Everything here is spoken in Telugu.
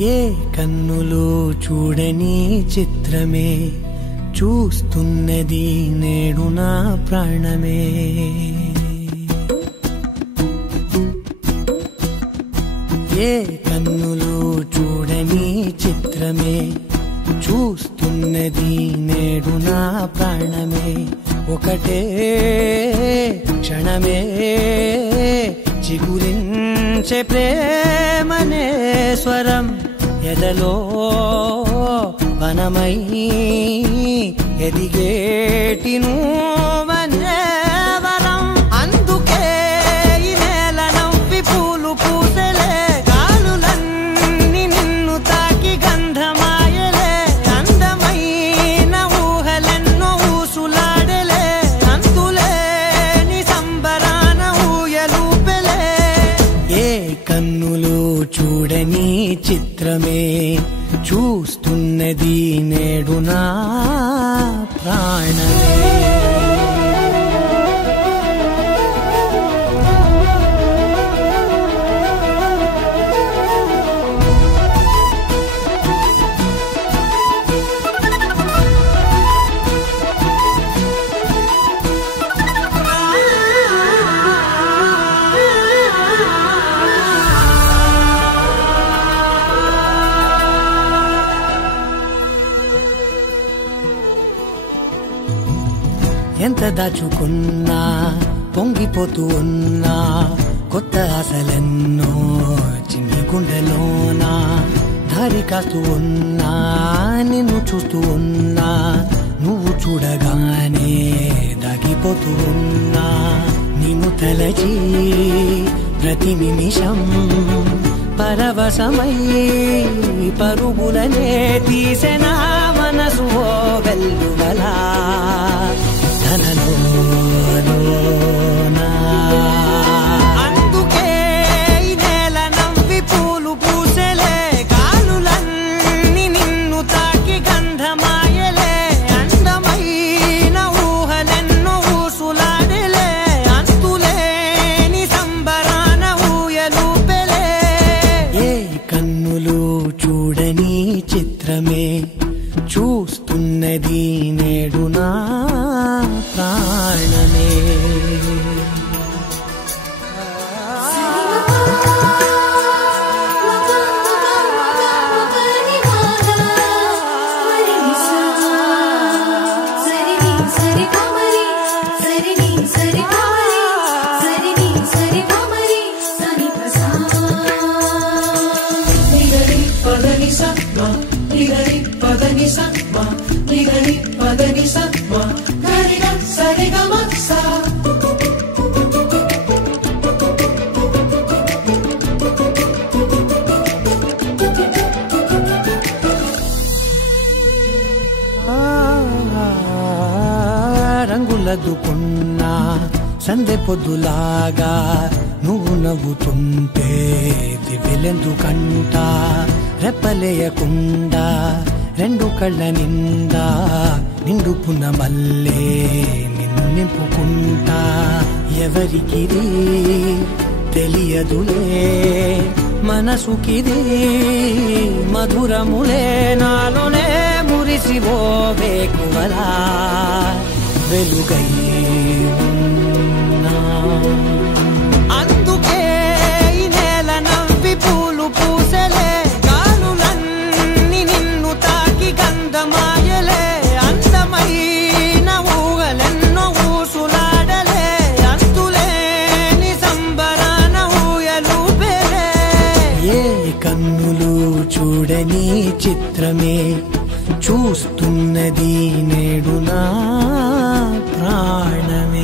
ఏ కన్నులు చూడని చిత్రమే చూస్తున్నది నేడు నా ప్రాణమే. ఏ కన్నులు చూడని చిత్రమే చూస్తున్నది నేడు నా ప్రాణమే. ఒకటే క్షణమే చిగురించే ప్రేమనే స్వరం ఎదలో వనమై ఎదిగేటి నువ్వనే వరం. అందుకే ఈ నేల నవ్వి పూలు పూసెలే, గాలులన్నీ నిన్ను తాకి గంధమాయలే. అందమైన ఊహలెన్నో ఊసులాడలే, అంతులేని సంబరాన ఊయలూపెలే. ఏ కన్నులు చూడని చిత్రమే చూస్తున్నది నేడు నా ప్రాణమే. ఎంత దాచుకున్నా పొంగిపోతూ ఉన్నా, కొత్త ఆశలెన్నో చిన్ని గుండెలోనా. దారి కాస్తూ ఉన్నా, నిన్ను చూస్తూ ఉన్నా, నువ్వు చూడగానే దాగిపోతూ ఉన్నా. నిన్ను తలచి ప్రతి నిమిషం పరవశమై పరుగులనే తీసెనా మనసు ఓ వెల్లువలా. అందుకే ఈ నేల నవ్వి పూలు పూసెలే, గాలులన్నీ నిన్ను తాకి గంధమాయలే. అందమైన ఊహలెన్నో ఊసులాడలే, అంతులేని సంబరాన ఊయలూపెలే. ఏ కన్నులు చూడని చిత్రమే చూస్తున్నది నేడు నా ప్రాణమే. రంగులదుకున్నా సందె పొద్దులాగా నువ్వు నవ్వుతుంటే దివ్వెలెందుకంట. రెప్పలేయకుండా రెండు కళ్ళ నిండా నిండుకున్న మల్లే నిన్ను నింపుకుంటా. ఎవరికిది తెలియదులే మనసుకిది మధురములే, నాలోనే మురిసివో వేకువలా వెలుగై ఉన్నా. అందుకే ఈ నేల నవ్వి పూలు పూసెలే, గాలులన్నీ నిన్ను తాకి గంధమాయలే. అందమైన ఊహలెన్నో ఊసులాడలే, అంతులేని సంబరాన ఊయలూపెలే. ఏ కన్నులు చూడని చిత్రమే చూస్తున్నది నేడు నా ప్రాణమే.